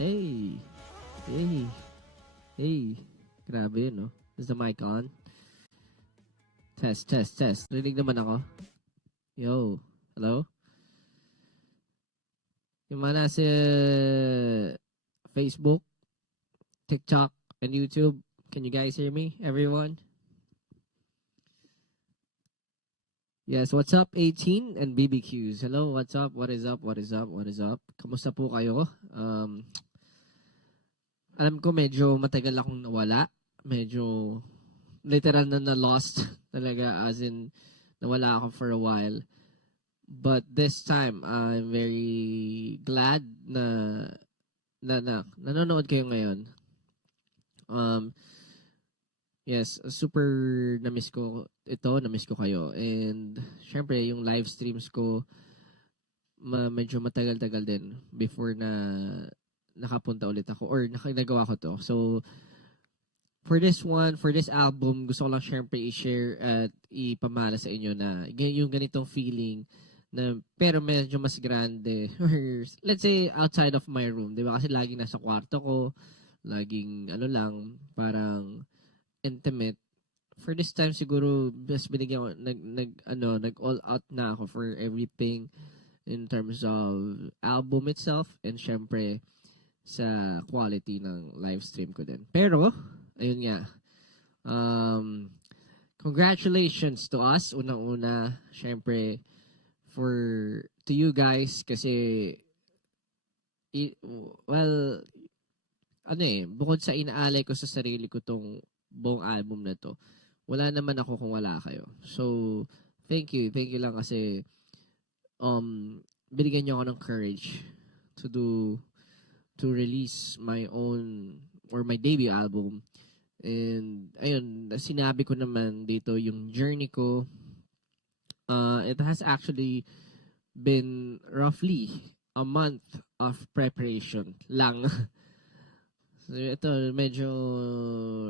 Hey! Hey! Hey! Grabe yun, no? Is the mic on? Test, test, test. Rinig naman ako. Yo! Hello? Yung mga nasa Facebook, TikTok, and YouTube, can you guys hear me, everyone? Yes, what's up, 18 and BBQs? Hello, what's up? What is up? What is up? What is up? Kamusta po kayo? Alam ko medyo matagal akong nawala. Medyo literal na lost talaga, as in nawala ako for a while. But this time, I'm very glad na nanonood kayo ngayon. Yes, super na-miss ko ito, na-miss ko kayo. And syempre, yung live streams ko, medyo matagal-tagal din before na nakapunta ulit ako or nagawa ko to. So, for this album, gusto ko lang syempre i-share at ipamana sa inyo na yung ganitong feeling na pero medyo mas grande or let's say outside of my room, 'di ba? Kasi laging nasa kwarto ko, laging parang intimate. For this time siguro mas binigyan ko nag all out na ako for everything in terms of album itself and syempre sa quality ng live stream ko din. Pero ayun nga. Congratulations to us unang-una syempre to you guys kasi bukod sa inaalay ko sa sarili ko tong buong album na to, wala naman ako kung wala kayo. So, thank you lang kasi binigyan niyo ako ng courage to release my own or my debut album. And ayun, sinabi ko naman dito yung journey ko. It has actually been roughly a month of preparation lang. So, ito, medyo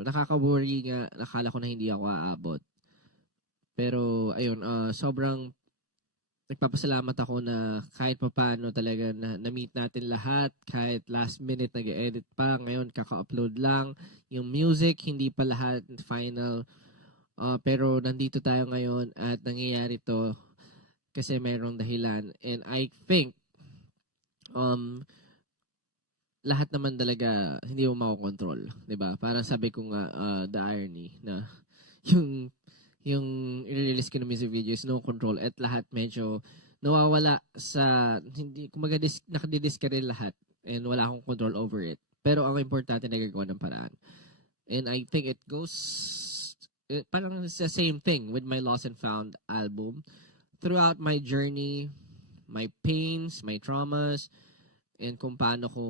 nakakaburi nga. Nakala ko na hindi ako aabot. Pero, ayun, sobrang nagpapasalamat ako na kahit papaano talaga na-meet natin lahat. Kahit last minute nag-edit pa. Ngayon, kaka-upload lang. Yung music, hindi pa lahat final. Pero nandito tayo ngayon at nangyayari to kasi mayroong dahilan. And I think, lahat naman talaga hindi mo makokontrol, 'di ba? Parang sabi ko nga the irony na yung i-release ko na music videos no control at lahat medyo nawawala sa hindi kumaga nakadidiscard lahat and wala akong control over it. Pero ang importante nagagawa ng paraan. And I think parang it's the same thing with my Lost and Found album. Throughout my journey, my pains, my traumas, and kung paano ko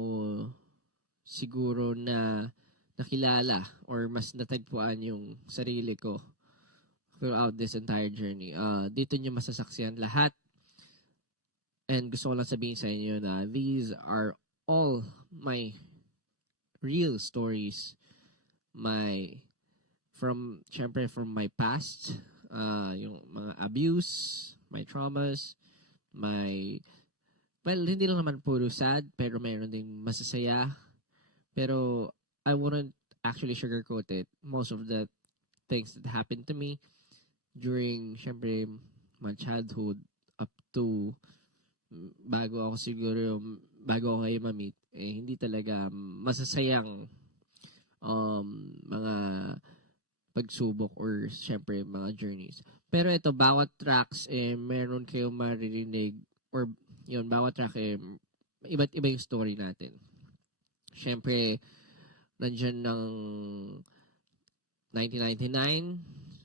siguro na nakilala or mas natagpuan yung sarili ko throughout this entire journey. Dito nyo masasaksihan lahat. And gusto ko lang sabihin sa inyo na these are all my real stories. Syempre from my past, yung mga abuse, my traumas, hindi lang naman puro sad, pero meron din masasaya. Pero I wouldn't actually sugarcoat it. Most of the things that happened to me during, syempre, my childhood up to bago ako kayo ma-meet, hindi talaga masasayang mga pagsubok or syempre mga journeys. Pero ito, bawat tracks meron kayong maririnig or yun, bawat track iba't iba yung story natin. Siyempre, nandyan ng 1999,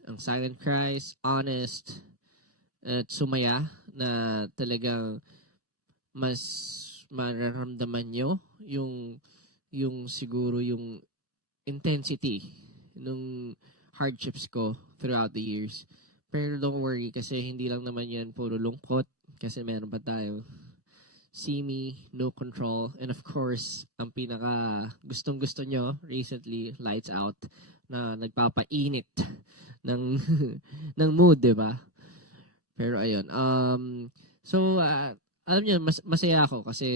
ang Silent Cries, Honest, at Sumaya, na talagang mas mararamdaman nyo yung siguro yung intensity ng hardships ko throughout the years. Pero don't worry kasi hindi lang naman yan puro lungkot. Kasi meron pa tayo See Me, No Control, and of course, ang pinaka gustong-gusto nyo recently, Lights Out, na nagpapainit ng ng mood, 'di ba? Pero ayun, so alam niyo masaya ako kasi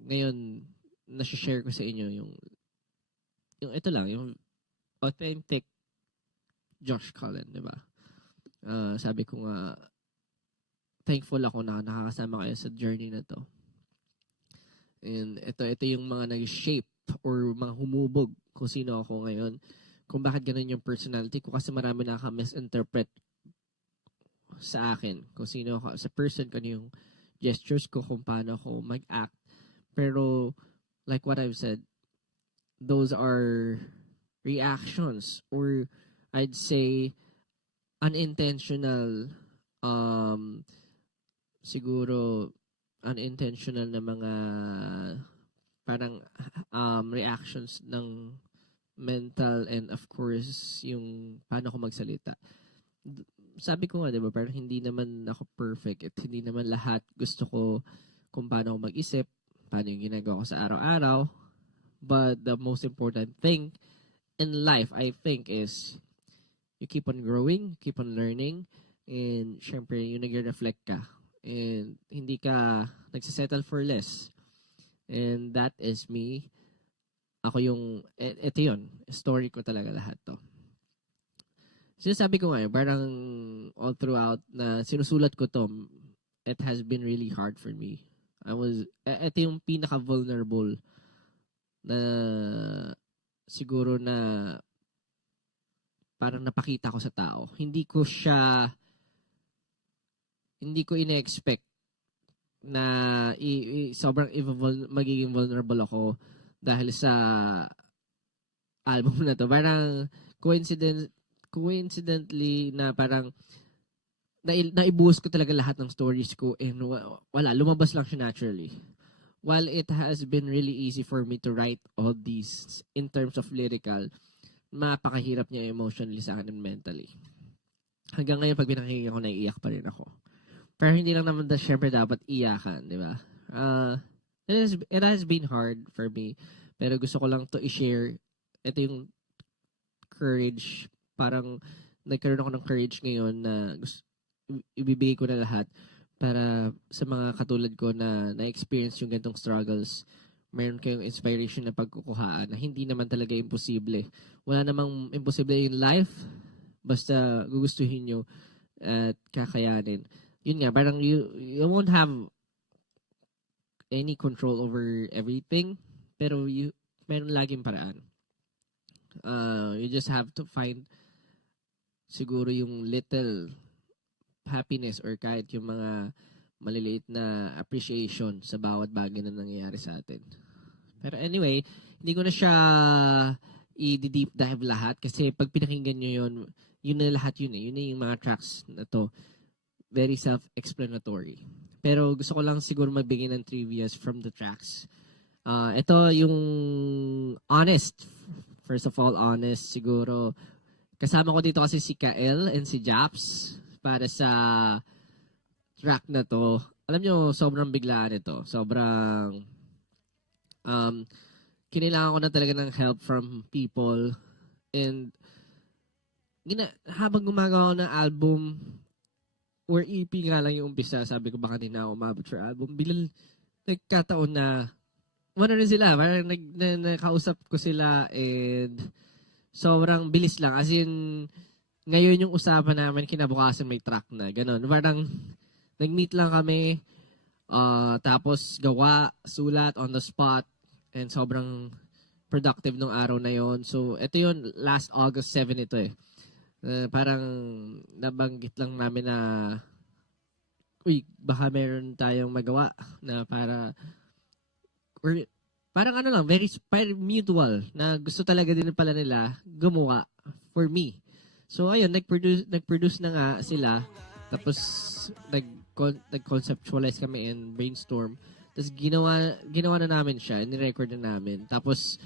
ngayon nasi-share ko sa inyo yung ito lang, yung authentic Josh Cullen, di ba? Sabi ko nga, thankful ako na nakakasama kayo sa journey na to. And ito yung mga nag-shape or mga humubog kung sino ako ngayon. Kung bakit ganun yung personality ko. Kasi marami nakaka-misinterpret sa akin. Kung sino ako sa person, kung yung gestures ko, kung paano ako mag-act. Pero, like what I've said, those are reactions or I'd say unintentional siguro unintentional na mga parang reactions ng mental and of course yung paano ko magsalita. Sabi ko nga, di ba, parang hindi naman ako perfect at hindi naman lahat gusto ko kung paano ako mag-isip, paano yung ginagawa ko sa araw-araw. But the most important thing in life, I think, is you keep on growing, keep on learning, and syempre, yung nag-reflect ka. And hindi ka nagsisettle for less. And that is me. Ako yung, ito yun, story ko talaga lahat to. Sinasabi ko nga, parang all throughout na sinusulat ko to, it has been really hard for me. Ito yung pinaka-vulnerable na siguro na parang napakita ko sa tao. Hindi ko ina-expect na sobrang magiging vulnerable ako dahil sa album na to. Parang coincidentally na parang naibuhos ko talaga lahat ng stories ko and wala, lumabas lang siya naturally. While it has been really easy for me to write all these in terms of lyrical, mapakahirap niya emotionally sa akin and mentally. Hanggang ngayon, pag pinakinggan ko, naiiyak pa rin ako. Pero hindi lang naman syempre dapat iyakan, di ba? It has been hard for me. Pero gusto ko lang to i-share. Ito yung courage. Parang nagkaroon ako ng courage ngayon na ibibigay ko na lahat para sa mga katulad ko na na-experience yung ganitong struggles, mayroon kayong inspiration na pagkukuhaan na hindi naman talaga imposible. Wala namang imposible in life, basta gugustuhin nyo at kakayanin. Yun nga, parang you won't have any control over everything, pero meron laging paraan. You just have to find siguro yung little happiness or kahit yung mga maliliit na appreciation sa bawat bagay na nangyayari sa atin. Pero anyway, hindi ko na siya i-deep dive lahat kasi pag pinakinggan nyo yun na lahat yun eh. Yun na yung mga tracks na to. Very self-explanatory. Pero gusto ko lang siguro magbigay ng trivias from the tracks. Ito yung Honest. First of all, Honest siguro. Kasama ko dito kasi si Kael and si Japs para sa track na to. Alam nyo, sobrang biglaan ito. Sobrang kinailangan ko na talaga ng help from people. And habang gumagawa ko ng album or EP nga lang yung umpisa, sabi ko baka hindi na ako umabot sa album. Bilang nagkataon na na rin sila. Parang nakausap ko sila and sobrang bilis lang. As in, ngayon yung usapan namin, kinabukasan may track na. Ganon. Parang nag-meet lang kami, tapos gawa, sulat, on the spot, and sobrang productive nung araw na yon. So, ito yun, last August 7 ito eh. Parang nabanggit lang namin na baka meron tayong magawa na or parang ano lang, very mutual na gusto talaga din pala nila gumawa for me. So, ayun, nag-produce na nga sila. Tapos, nag-conceptualize kami and brainstorm. Tapos, ginawa na namin siya. Ni-record na namin. Tapos,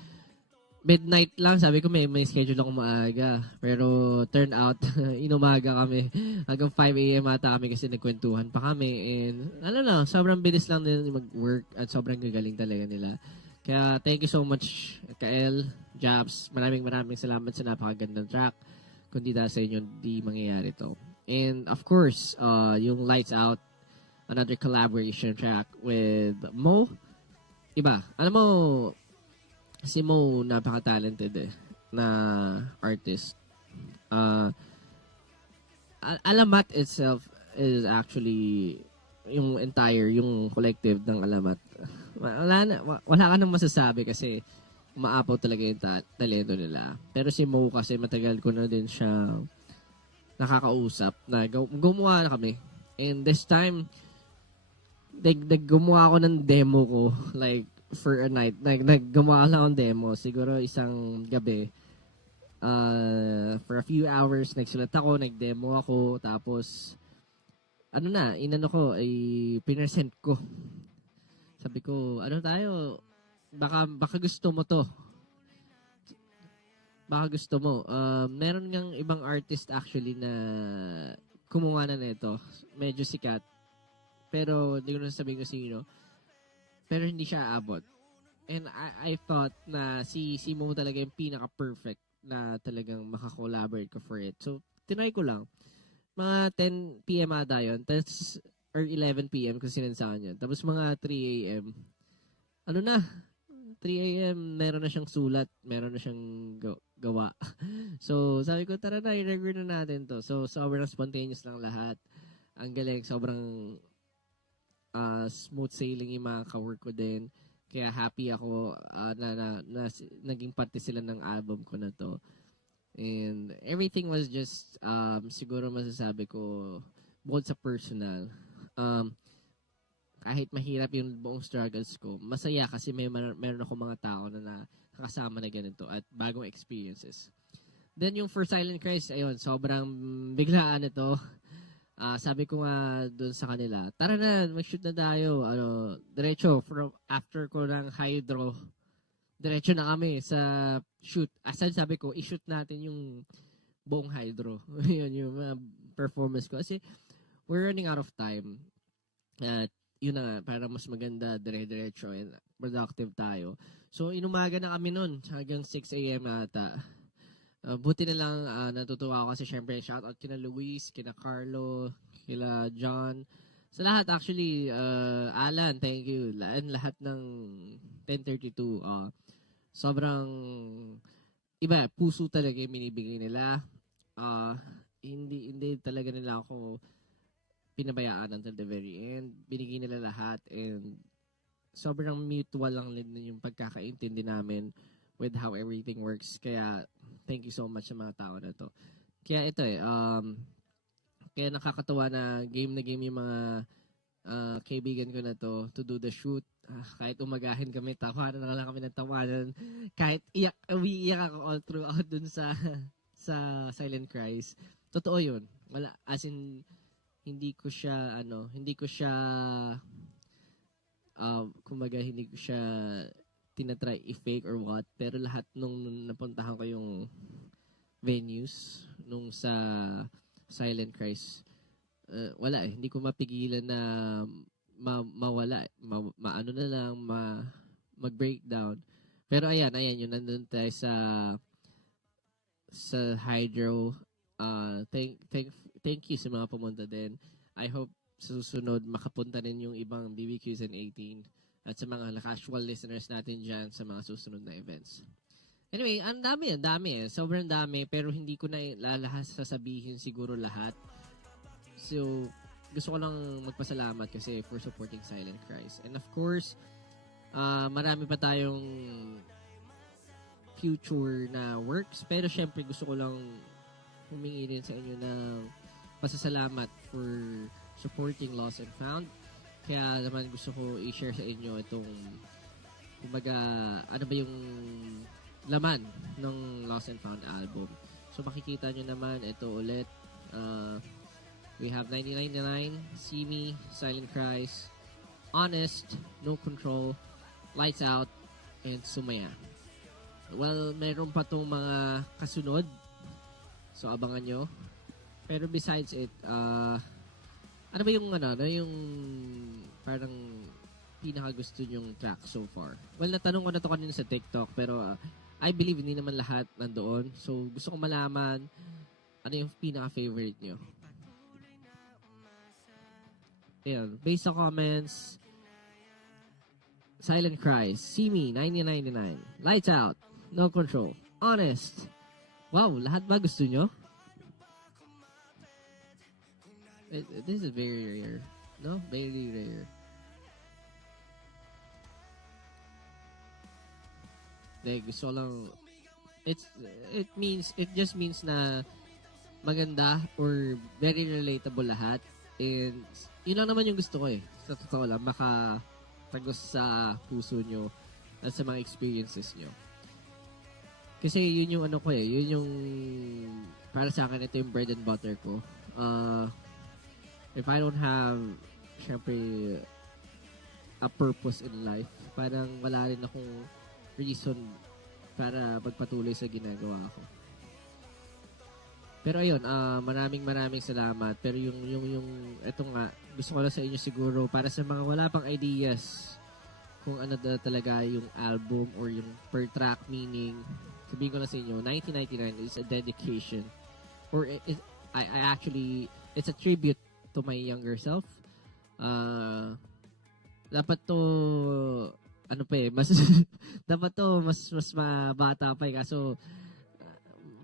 midnight lang. Sabi ko, may schedule ako maaga. Pero, turn out, inumaga kami. Hanggang 5 a.m. ata kami kasi nagkwentuhan pa kami. And, sobrang bilis lang din mag-work at sobrang gagaling talaga nila. Kaya, thank you so much, Kael, Japs. Maraming salamat sa napakagandang track. Kundi dahil sa inyo, di mangyayari to. And of course, yung Lights Out, another collaboration track with Mo. iba. Alam mo, si Mo napaka-talented na artist. Uh, Alamat itself is actually yung collective ng Alamat. Wala ka nang masasabi kasi umaapaw talaga yung talento nila. Pero si Mo kasi matagal ko na din siya nakakausap na gumawa na kami. And this time, gumawa ako ng demo ko like for a night. Gumawa lang akong demo. Siguro isang gabi. For a few hours, nagsulat ako, nag-demo ako, tapos inano ko, ay pinesent ko. Sabi ko, tayo, baka gusto mo to. Baka gusto mo. Meron ngang ibang artist actually na kumuha na nito. Medyo sikat. Pero hindi ko na sabihin ko sino. Pero hindi siya aabot. And I thought na si Mo talaga yung pinaka-perfect na talagang makakollaborate ko for it. So, tinry ko lang. Mga 10 p.m. ata yun. Or 11 p.m. kung sinansahan yun. Tapos mga 3 a.m. 3 a.m. meron na siyang sulat. Meron na siyang gawa. So, sabi ko, tara na, i-review na natin to. So, sobrang spontaneous lang lahat. Ang galing, sobrang smooth sailing yung mga ka-work ko din. Kaya happy ako na naging parte sila ng album ko na to. And everything was just, siguro masasabi ko, bukod sa personal, kahit mahirap yung buong struggles ko, masaya kasi meron ako mga tao na nakakasama na ganito at bagong experiences. Then yung For Silent Christ, ayun, sobrang biglaan ito. Sabi ko nga doon sa kanila, tara na, mag-shoot na tayo. Diretso, after ko ng hydro, diretso na kami sa shoot. Asan sabi ko, i-shoot natin yung buong hydro. Yun yung performance ko. Kasi we're running out of time. At yun na nga, para mas maganda, dire-diretso and productive tayo. So, inumaga na kami nun, hanggang 6 a.m. ata. Buti na lang natutuwa ako kasi syempre shoutout kina Luis, kina Carlo, kila John. Sa lahat actually, Alan, thank you. And lahat ng 1032, sobrang iba, puso talaga yung binibigay nila. Hindi talaga nila ako pinabayaan until the very end. Binigay nila lahat and sobrang mutual lang din yung pagkakaintindi namin with how everything works. Kaya, thank you so much sa mga tao na to. Kaya ito kaya nakakatawa na game yung mga kaibigan ko na to do the shoot. Kahit umagahin kami, tawanan na lang kami ng tawanan. Kahit umiiyak ako all throughout dun sa Silent Cries. Totoo yun. Wala, as in, hindi ko siya, kumbaga, hindi ko siya tinatry i-fake or what, pero lahat nung napuntahan ko yung venues nung sa Silent Christ, wala hindi ko mapigilan na mawala, maano na lang, mag-breakdown. Pero ayan, yung nandun tayo sa Hydro. Thank you sa mga pumunta din. I hope sa susunod makapunta rin yung ibang BBQs and 18 at sa mga casual listeners natin dyan sa mga susunod na events. Anyway, ang dami sobrang dami, pero hindi ko na lalahas sasabihin siguro lahat. So, gusto ko lang magpasalamat kasi for supporting Silent Cries. And of course, marami pa tayong future na works, pero syempre gusto ko lang humingi din sa inyo ng pasasalamat for supporting Lost and Found. Kaya naman gusto ko i-share sa inyo itong kumbaga, ano ba yung laman ng Lost and Found album. So makikita nyo naman ito ulit. We have 1999, See Me, Silent Cries, Honest, No Control, Lights Out, and Sumaya. Well, meron pa tong mga kasunod. So abangan nyo. Pero besides it, ano ba yung yung parang pinakagusto nyong track so far? Well, natanong ko na to kanina sa TikTok, pero I believe hindi naman lahat nandoon. So, gusto ko malaman ano yung pinaka-favorite nyo. Ayan, based sa comments, Silent Cries, See Me, 1999, Lights Out, No Control, Honest. Wow, lahat ba gusto nyo? This is very rare. No? Very rare. Like, gusto ko lang, it just means na maganda or very relatable lahat. And yun lang naman yung gusto ko eh. Sa totoo lang, makatagos sa puso nyo at sa mga experiences nyo. Kasi yun yung ano ko eh, yun yung para sa akin, ito yung bread and butter ko. If I don't have, syempre, a purpose in life, parang wala rin akong reason para magpatuloy sa ginagawa ko. Pero ayun, maraming salamat. Pero yung ito nga, gusto ko lang sa inyo siguro para sa mga wala pang ideas kung ano talaga yung album or yung per track meaning, sabihin ko lang sa inyo, 1999 is a dedication or I actually, it's a tribute to my younger self. Dapat to ano pa eh, mas dapat to mas mabata pa eh, kaso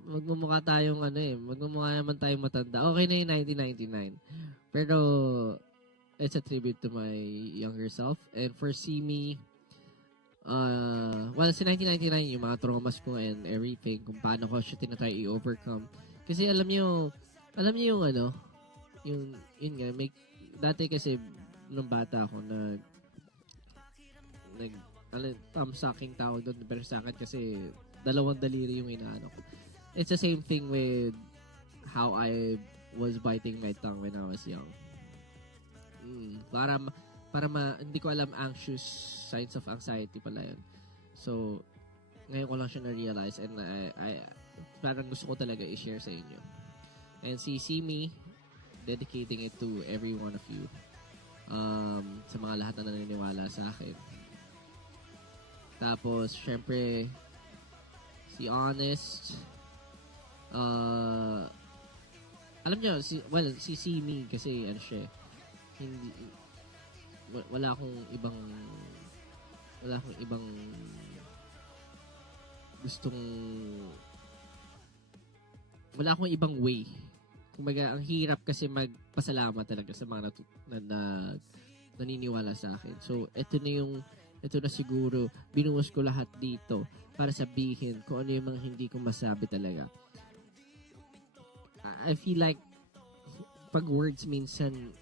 magmumukha tayong ano eh, magmumukha naman tayong matanda. Okay na yung 1999. Pero it's a tribute to my younger self. And for See Me, well, si 1999, yung mga traumas ko and everything, kung paano ko siya tinatry i-overcome. Kasi alam niyo yung ano, yun nga, dati kasi nung bata ako thumbsucking tawag doon, pero sa akin kasi dalawang daliri yung inaano ko. It's the same thing with how I was biting my tongue when I was young. Hindi ko alam, signs of anxiety pala yun. So, ngayon ko lang siya na-realize and I parang gusto ko talaga i-share sa inyo. And See Me, dedicating it to every one of you. Sa mga lahat na naniniwala sa akin. Tapos, syempre, si Honest, alam nyo, si See Me kasi ano siya, wala akong ibang gustong, wala akong ibang way. Kumbaga, ang hirap kasi magpasalamat talaga sa mga naniniwala sa akin. So, ito na siguro, binuwas ko lahat dito para sabihin kung ano yung mga hindi ko masabi talaga. I feel like pag words minsan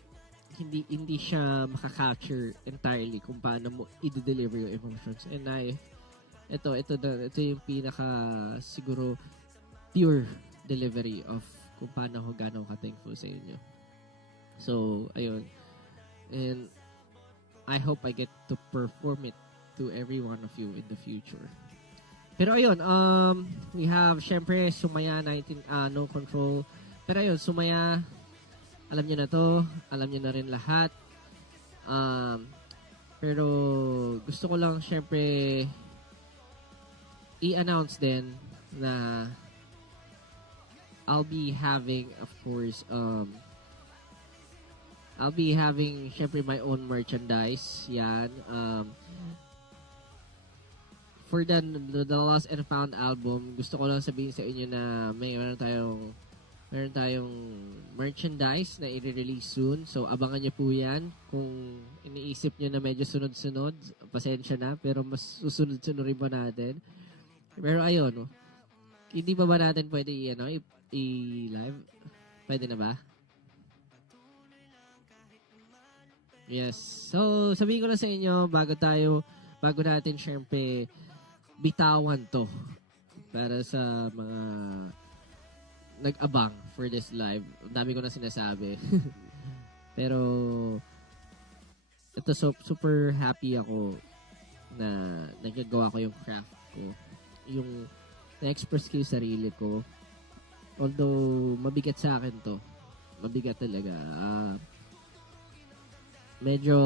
hindi siya makaka-capture entirely kung paano mo i-deliver yung emotions. And ito yung pinaka siguro pure delivery of kung paano ako gano'ng ka-thankful sa inyo. So, ayun. And I hope I get to perform it to every one of you in the future. Pero ayun, we have, syempre, Sumaya 19, No Control. Pero ayun, Sumaya, alam nyo na to, alam nyo na rin lahat. Pero gusto ko lang, syempre, i-announce din na I'll be having, of course, I'll be having, syempre, my own merchandise. Yan. For the Lost and Found album, gusto ko lang sabihin sa inyo na meron tayong merchandise na i-release soon. So, abangan nyo po yan. Kung iniisip nyo na medyo sunod-sunod, pasensya na. Pero mas susunod-sunod rin pa natin. Pero ayun, hindi ba natin pwede i-live? Pwede na ba? Yes. So, sabihin ko na sa inyo, bago natin syempre bitawan to para sa mga nag-abang for this live. Dami ko na sinasabi. Pero ito, super happy ako na nagagawa ko yung craft ko. Yung na-express ko yung sarili ko. Although mabigat sa akin to. Mabigat talaga. Medyo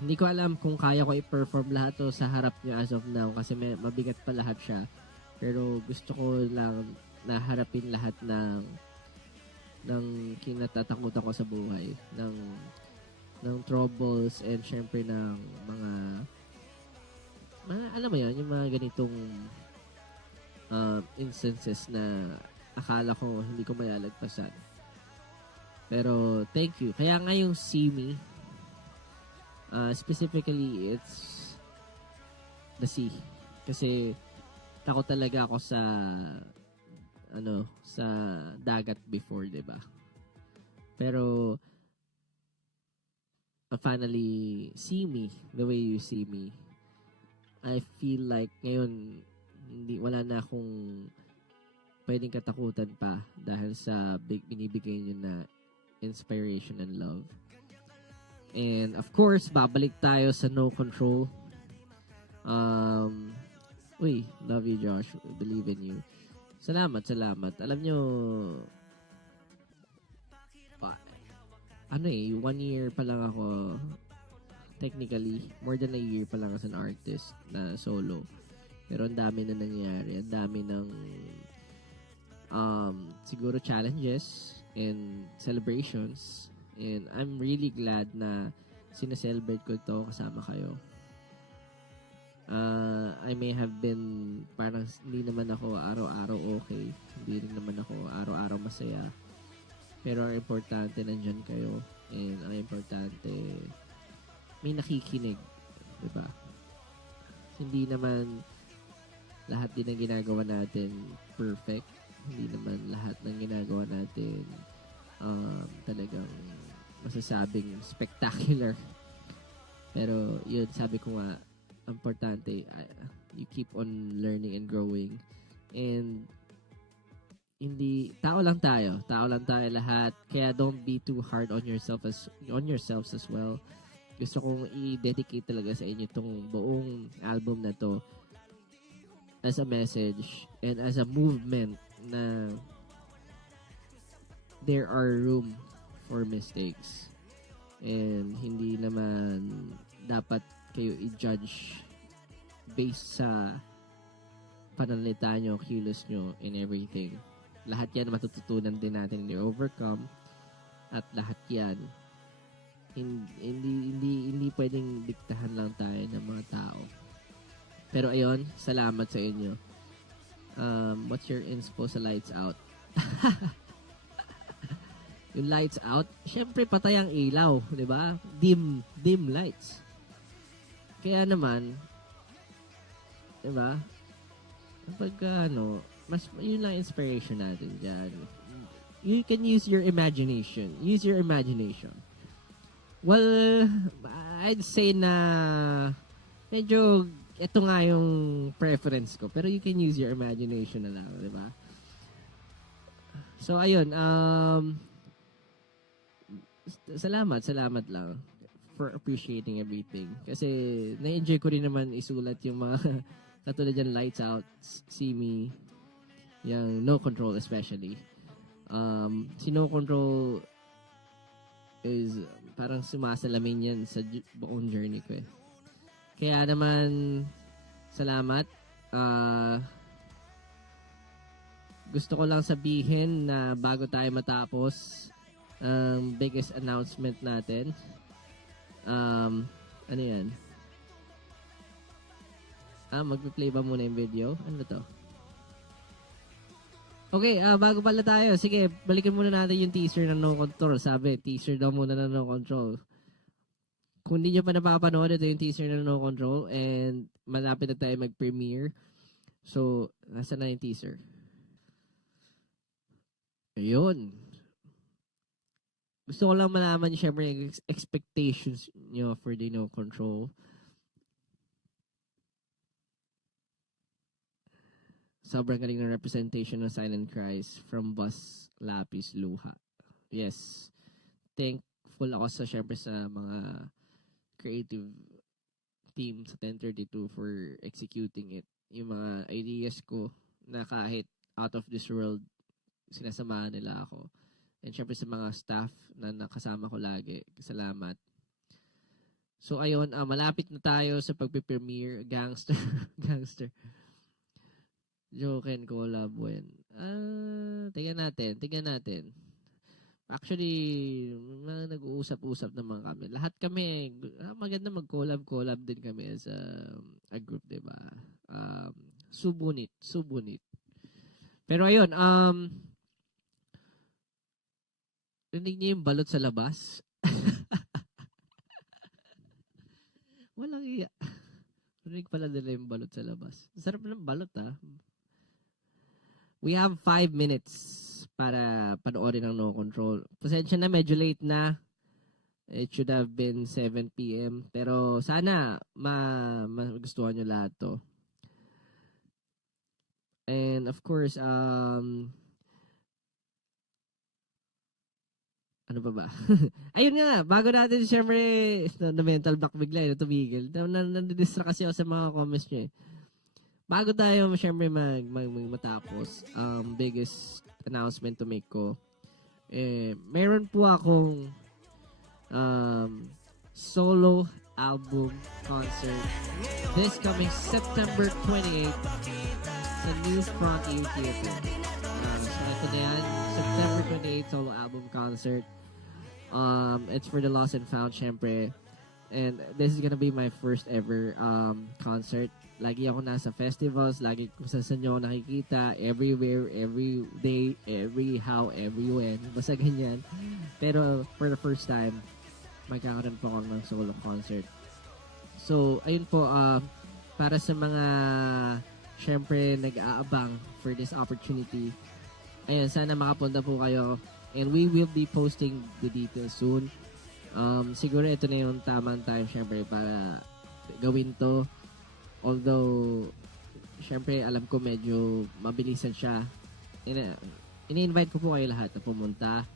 hindi ko alam kung kaya ko i-perform lahat to sa harap niyo as of now kasi mabigat pa lahat siya. Pero gusto ko lang na harapin lahat ng kinatatakutan ko sa buhay, ng troubles and syempre ng mga alam mo yun, yung mga ganitong instances na akala ko hindi ko malalagpasan. Pero thank you. Kaya nga yung See Me, specifically it's the sea. Kasi takot talaga ako sa sa dagat before, 'di ba? Pero finally see me the way you see me. I feel like ngayon wala na akong pwedeng katakutan pa dahil sa binibigay niyo na inspiration and love. And of course, babalik tayo sa No Control. Love you, Josh. Believe in you. Salamat. Alam nyo, 1 year pa lang ako, technically, more than a year pa lang as an artist na solo. Pero ang dami na nangyari. Ang dami ng siguro challenges and celebrations. And I'm really glad na sineselebrate ko ito kasama kayo. I may have been parang hindi naman ako araw-araw okay. Hindi rin naman ako araw-araw masaya. Pero ang importante, nandyan kayo. And ang importante, may nakikinig. Diba? Hindi naman lahat din ng ginagawa natin perfect. Hindi naman lahat ng ginagawa natin talagang masasabing spectacular. Pero yun, sabi ko nga, importante, you keep on learning and growing. And tao lang tayo lahat. Kaya don't be too hard on yourselves as well. Gusto kong i-dedicate talaga sa inyo itong buong album na to as a message and as a movement na there are room for mistakes. And hindi naman dapat kayo i-judge based sa pananalita nyo, kilos nyo, and everything. Lahat yan matututunan din natin i-overcome at lahat yan hindi pwedeng diktahan lang tayo ng mga tao. Pero ayun, salamat sa inyo. What's your inspo sa Lights Out? Yung Lights Out, syempre patay ang ilaw, di ba? Dim lights. Kaya naman, di ba? Pagka mas yun lang inspiration natin dyan. You can use your imagination. Well, I'd say na medyo ito nga yung preference ko. Pero you can use your imagination na lang, di ba? So, ayun. Salamat lang for appreciating everything. Kasi, na-enjoy ko rin naman isulat yung mga katulad yan, Lights Out, See Me, yung No Control especially. Si No Control is parang sumasalamin yan sa buong journey ko eh. Kaya naman, salamat. Gusto ko lang sabihin na bago tayo matapos ang biggest announcement natin. Ano yan? Magpi-play ba muna yung video? Ano to? Okay, bago pala tayo, sige, balikan muna natin yung teaser ng No Control. Sabi, teaser daw muna ng No Control. Kung hindi nyo pa napapanood, ito yung teaser ng No Control and malapit na tayo mag-premiere. So, nasa na yung teaser? Ayun. Gusto ko lang malaman syempre yung expectations nyo for the No Control. Sobrang galing ng representation ng Silent Cries from Boss Lapis Luha. Yes. Thankful ako syempre sa mga creative team sa 1032 for executing it. Yung mga ideas ko na kahit out of this world, sinasamahan nila ako. And syempre sa mga staff na nakasama ko lagi. Salamat. So ayun, malapit na tayo sa pagpe-premiere. Gangster. Joke and collab when. Tingnan natin. Actually, mga nag-uusap-usap naman kami. Lahat kami, maganda mag-collab din kami as a group, di ba? Um, subunit. Pero ayun, rinig niyo yung balot sa labas? Walang iya. Rinig pala nila yung balot sa labas. Sarap ng balot, ah. We have 5 minutes para panoorin ang No Control. Pasensya na, medyo late na. It should have been 7 p.m. Pero sana magustuhan nyo lahat to. And of course, ano pa ba? Ayun nga, bago natin, syempre, na mental block bigla, tumigil. Nadidistract kasi ako sa mga comments nyo eh. Bago tayo, syempre, matapos, biggest announcement to make ko, meron po akong solo album concert this coming September 28 sa New Frontier Theater. So, ito na yan, September 28 solo album concert. It's for the Lost and Found, syempre. And this is gonna be my first ever concert. Lagi ako nasa festivals, lagi kung saan nyo nakikita, everywhere, every day, every how, every when, basta ganyan. Pero for the first time, magkakaroon po ako ng solo concert. So, ayun po, para sa mga, syempre, nag-aabang for this opportunity, ayun, sana makapunta po kayo. And we will be posting the details soon. Siguro ito na yung tamang time, syempre, para gawin to. Although, syempre, alam ko medyo mabilisan siya. Ini-invite ko po kayo lahat na pumunta.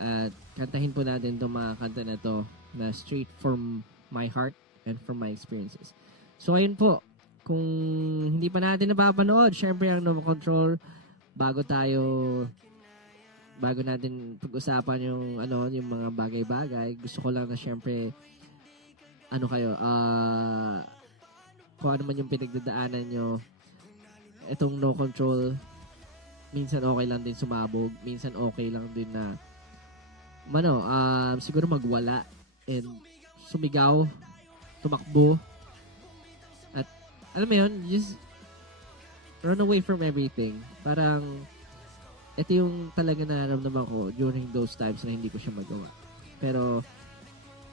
At kantahin po natin itong mga kanta na to na straight from my heart and from my experiences. So, ayun po. Kung hindi pa natin napapanood, syempre, ang No Control, bago natin pag-usapan yung mga bagay-bagay, gusto ko lang na syempre kung ano man yung pinagdadaanan nyo, itong No Control, minsan okay lang din sumabog, minsan okay lang din na siguro magwala and sumigaw, tumakbo, at alam mo yun, just run away from everything. Parang ito yung talaga nararamdaman ko during those times na hindi ko siya magawa. Pero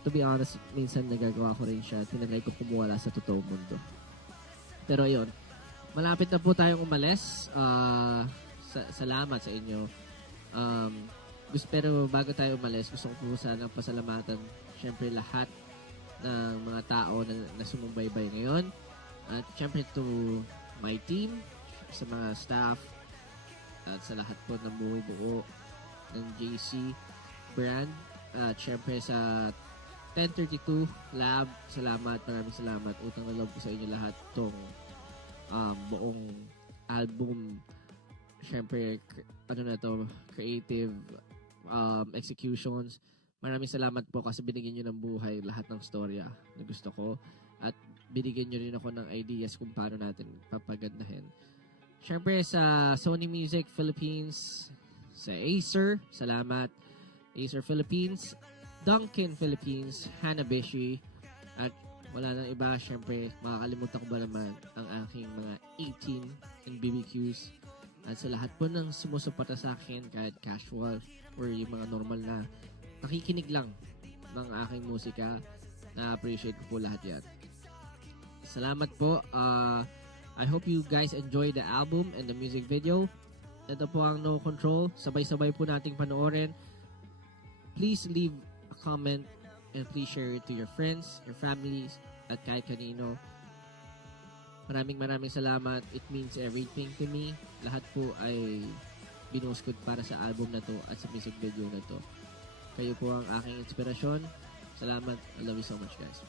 to be honest, minsan nagagawa ko rin siya. Tinanay ko kumuwala sa totoong mundo. Pero ayun, malapit na po tayong umalis. Salamat sa inyo. Pero bago tayo umalis, gusto ko po sanang pasalamatan syempre lahat ng mga tao na sumubaybay ngayon. At syempre to my team, sa mga staff, at sa lahat po ng bumubuo ng JC brand. At syempre sa 1032 Lab, maraming salamat. Utang na loob ko sa inyo lahat tong buong album. Syempre, creative executions. Maraming salamat po kasi binigyan nyo ng buhay lahat ng storya na gusto ko. At binigyan nyo rin ako ng ideas kung paano natin papagandahin. Syempre sa Sony Music Philippines, sa Acer, salamat. Acer Philippines, Duncan Philippines, Hanabishi, at wala nang iba, syempre, makakalimutan ko ba naman ang aking mga 18 and BBQs. At sa lahat po ng sumusuporta sa akin, kahit casual or yung mga normal na nakikinig lang ng aking musika, na-appreciate ko po lahat yan. Salamat po. I hope you guys enjoy the album and the music video. Ito po ang No Control. Sabay-sabay po nating panoorin. Please leave a comment and please share it to your friends, your families, at kahit kanino. Maraming salamat. It means everything to me. Lahat po ay binuskod para sa album na to at sa music video na to. Kayo po ang aking inspirasyon. Salamat. I love you so much, guys.